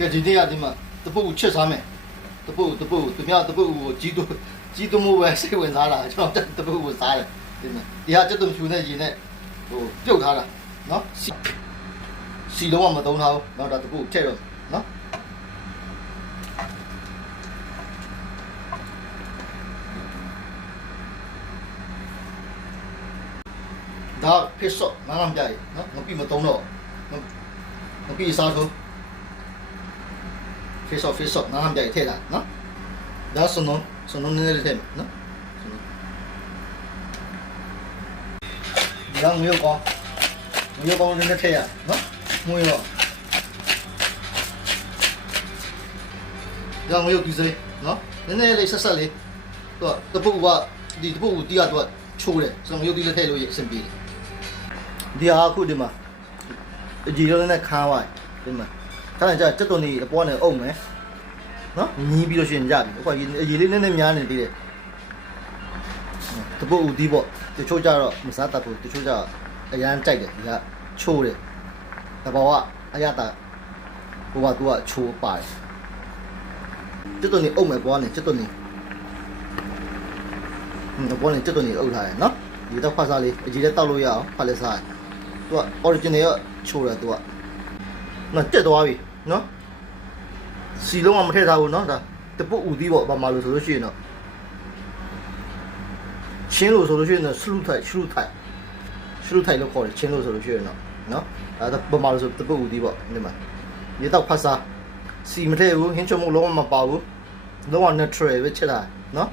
ကဲဒီနေ့ကဒီမှာတပုတ်ချစ်စားမယ်တပုတ်သူများတပုတ်ကိုကြီးတူမိုးပဲစိတ်ဝင်စားတာကျွန်တော်တပုတ်ကိုစားတယ်ဒီမှာဒီဟာစက်တုံဖြူနဲ့ရေနဲ့ဟိုပြုတ်ထားတာနော်စီလုံးဝမသုံးထားဘူးနော်ဒါတပုတ်ထည့်တော့နော်ဒါဖစ်စော့နားမပြရနော်မပြီးမသုံးတော့မပြီးစားဆိုface off နားမပြရထည့်တာနော်ဒါစနုံနည်းနည်းထည့်မယ်နော်ဒီကငွေကောနည်းနည်းထည့်ရနော်ငွေတော့ဒါငွေကိုဒီစလေးနော်နည်းနည်းလေးဆက်လေးတော့တပုတ်ကဒီတပုတ်ကိုတီးကတော့ချိုးတယ်ဆိုတော့ငွေဒီလေးထည့်လို့ရအဆင်ပြေတယ်ဒီဟာအခုဒီမှာအကြီးလုံးနဲ့ခါသွားဒီမှာခါကြတက်တော်နေအပေါ်နဲ့အုပ်မယ်နော်ညီးပြီးလို့ရှိရင်ကြပြီအခုအကြီးလေးနည်းနည်းများနေသေးတယ်တပုတ်ဦးဒီပေါ့တချို့ကြတော့မစားတတ်ဘူးတချို့ကြအရန်ကြိုက်တယ်ဒီကချိုးတယ်တဘောကအရတာဟိုကသူကချိုးပါတယ်တက်တော်နေအုပ်မယ်ပေါ်နေတက်တော်နေပေါ်နေတက်တော်နေအုပ်ထားတယ်နော်ဒီတော့ဖတ်စားလေးအကြီးလေးတောက်လို့ရအောင်ဖတ်လက်စားသူက original ရောချိုးတယ်သူကနော်တက်သွားပြီနော်စီလုံးကမထည့်ထားဘူးနော်ဒါတပုတ်ဦးသီးပေါ့ဘာမှလို့ဆိုလို့ရှိရင်တော့ချင်းလို့ဆိုလို့ရှိရင်တော့ရှလူထိုက်လို့ခေါ်တယ်ချင်းလို့ဆိုလို့ရှိရင်တော့နော်ဒါဘာမှလို့ဆိုတပုတ်ဦးသီးပေါ့ဒီမှာဒီတော့ဖတ်စားစီမထည့်ဘူးဟင်းချုံမို့လုံးဝမပါဘူးလုံးဝ natural ပဲချက်တာနော်